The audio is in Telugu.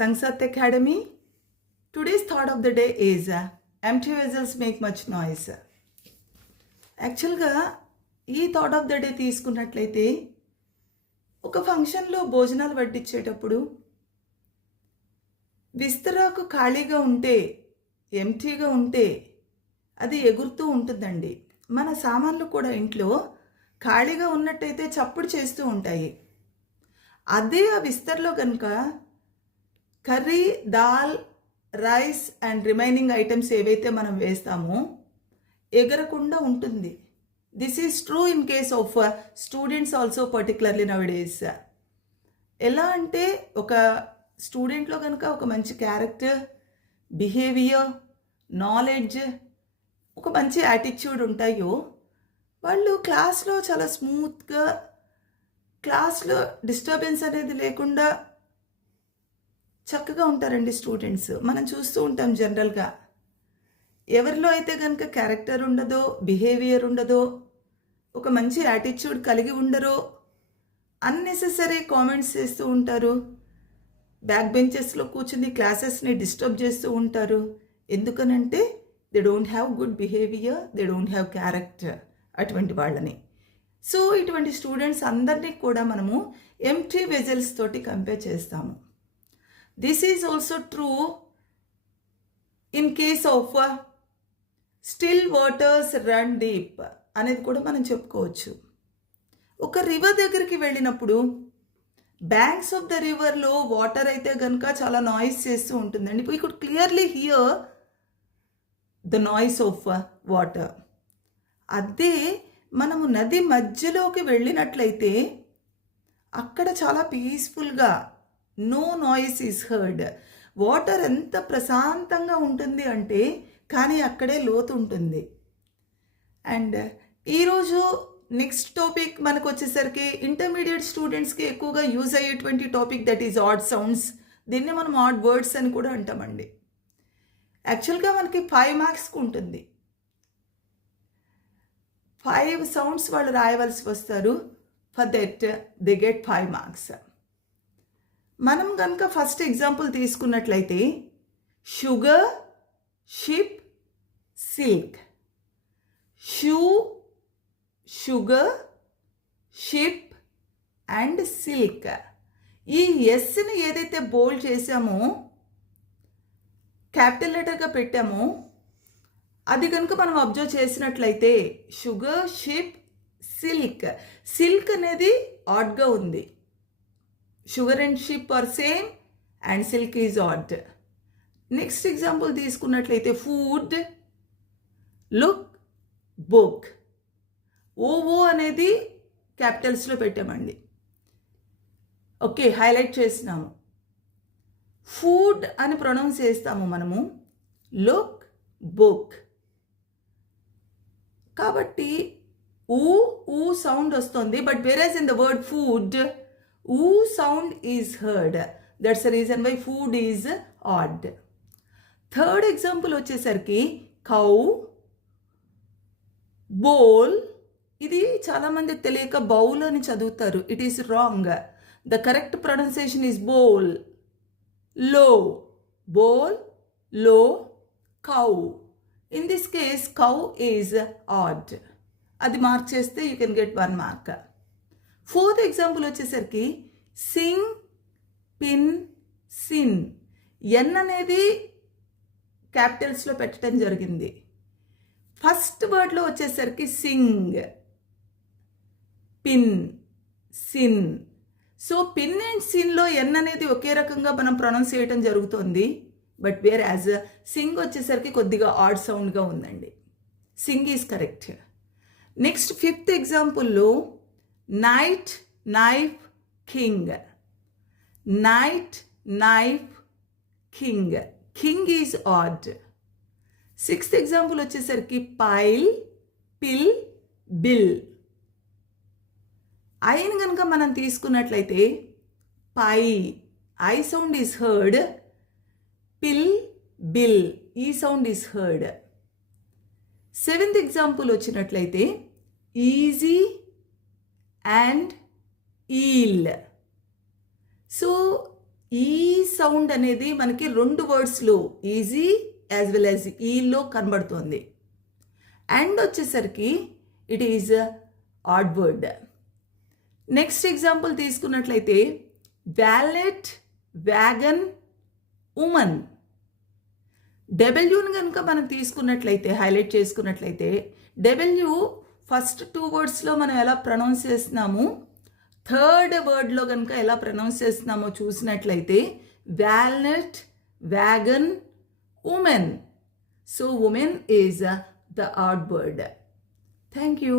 Sangsat Academy. Today's thought of the day is empty vessels make much noise. యాక్చువల్గా ఈ థాట్ ఆఫ్ ద డే తీసుకున్నట్లయితే ఒక ఫంక్షన్లో భోజనాలు వడ్డించేటప్పుడు విస్తరాకు ఖాళీగా ఉంటే ఎంటీగా ఉంటే అది ఎగురుతూ ఉంటుందండి. మన సామాన్లు కూడా ఇంట్లో ఖాళీగా ఉన్నట్టయితే చప్పుడు చేస్తూ ఉంటాయి. అదే ఆ విస్తర్లో కనుక curry, dal, rice and remaining items ఏవైతే మనం వేస్తామో ఎగరకుండా ఉంటుంది. This is true in case of students also, particularly now days. ఎలా అంటే ఒక స్టూడెంట్లో కనుక ఒక మంచి క్యారెక్టర్, బిహేవియర్, నాలెడ్జ్, ఒక మంచి యాటిట్యూడ్ ఉంటాయో వాళ్ళు క్లాస్లో చాలా స్మూత్గా, క్లాస్లో డిస్టర్బెన్స్ అనేది లేకుండా చక్కగా ఉంటారండి స్టూడెంట్స్. మనం చూస్తూ ఉంటాం జనరల్గా. ఎవరిలో అయితే కనుక క్యారెక్టర్ ఉండదో, బిహేవియర్ ఉండదో, ఒక మంచి యాటిట్యూడ్ కలిగి ఉండరో, అన్నెసెసరీ కామెంట్స్ చేస్తూ ఉంటారు, బ్యాక్ బెంచెస్లో కూర్చుని క్లాసెస్ని డిస్టర్బ్ చేస్తూ ఉంటారు. ఎందుకనంటే they don't have good behaviour, they don't have character, అటువంటి వాళ్ళని. సో ఇటువంటి స్టూడెంట్స్ అందరినీ కూడా మనము ఎంప్టీ వెజల్స్ తోటి కంపేర్ చేస్తాము. This is also true in case of still waters run deep అనేది కూడా మనం చెప్పుకోవచ్చు. ఒక రివర్ దగ్గరికి వెళ్ళినప్పుడు బ్యాంక్స్ ఆఫ్ ద రివర్లో వాటర్ అయితే కనుక చాలా నాయిస్ చేస్తూ ఉంటుందండి. We could clearly here the noise of water. అదే మనము నది మధ్యలోకి వెళ్ళినట్లయితే అక్కడ చాలా పీస్ఫుల్గా, no noise is heard. Water ఎంత ప్రశాంతంగా ఉంటుంది అంటే, కానీ అక్కడే లోతు ఉంటుంది. అండ్ ఈరోజు నెక్స్ట్ టాపిక్ మనకు వచ్చేసరికి ఇంటర్మీడియట్ స్టూడెంట్స్కి ఎక్కువగా యూజ్ అయ్యేటువంటి topic, that is odd sounds. దీన్ని మనం ఆడ్ వర్డ్స్ అని కూడా అంటామండి. యాక్చువల్గా మనకి 5 మార్క్స్కి ఉంటుంది. 5 సౌండ్స్ వాళ్ళు రాయవలసి వస్తారు. For that they get 5 marks. మనం కనుక ఫస్ట్ ఎగ్జాంపుల్ తీసుకున్నట్లయితే sugar, ship, silk. Shoe, sugar, ship and silk. ఈ ఎస్ని ఏదైతే బోల్డ్ చేసామో, క్యాపిటల్ లెటర్గా పెట్టామో, అది కనుక మనం అబ్జర్వ్ చేసినట్లయితే షుగర్, షిప్, సిల్క్. సిల్క్ అనేది ఆడ్గా ఉంది. Sugar and ship are same and silk is odd. Next example తీసుకున్నట్లయితే ఫుడ్, లుక్, బుక్. ఓ అనేది క్యాపిటల్స్లో పెట్టామండి. ఓకే, హైలైట్ చేసినాము. ఫుడ్ అని ప్రొనౌన్స్ చేస్తాము మనము, లుక్, బుక్. కాబట్టి ఊ సౌండ్ వస్తుంది. But whereas in the word food, ఊ sound is heard. That's the reason why food is odd. Third example వచ్చేసరికి కౌ, బోల్. ఇది చాలామంది తెలియక బౌల్ అని చదువుతారు. It is wrong. The correct pronunciation is బోల్. లో, బోల్, లో, cow. In this case cow is odd. అది మార్క్ చేస్తే you can get 1 mark. Fourth example వచ్చేసరికి సింగ్, పిన్, సిన్. ఎన్ అనేది క్యాపిటల్స్లో పెట్టడం జరిగింది. ఫస్ట్ వర్డ్లో వచ్చేసరికి sing, pin, sin. So pin and సిన్లో ఎన్ అనేది ఒకే రకంగా మనం ప్రొనౌన్స్ చేయడం జరుగుతుంది. బట్ వేర్ యాజ్ సింగ్ వచ్చేసరికి కొద్దిగా ఆడ్ సౌండ్గా ఉందండి. Sing is correct. Next fifth ఎగ్జాంపుల్లో night, knife, king. Night, knife, king. King is odd. Sixth example వచ్చేసరికి పైల్, పిల్, బిల్. ఐని కనుక మనం తీసుకున్నట్లయితే పై, I sound is heard. Pill, bill, ఈ sound is heard. Seventh example వచ్చినట్లయితే ఈజీ అండ్ ఈల్. సో ఈ సౌండ్ అనేది మనకి 2 వర్డ్స్‌లో ఈజీ యాజ్ వెల్ యాజ్ ఈలో కనబడుతోంది. అండ్ వచ్చేసరికి it is odd word. Next example తీసుకున్నట్లయితే వ్యాలెట్, వ్యాగన్, ఉమన్. డబ్ల్యూని కనుక మనం తీసుకున్నట్లయితే, హైలైట్ చేసుకున్నట్లయితే, డబ్ల్యూ ఫస్ట్ 2 వర్డ్స్లో మనం ఎలా ప్రొనౌన్స్ చేస్తున్నాము, థర్డ్ వర్డ్లో కనుక ఎలా ప్రొనౌన్స్ చేస్తున్నామో చూసినట్లయితే wallet, wagon, women. So women is the odd word. Thank you.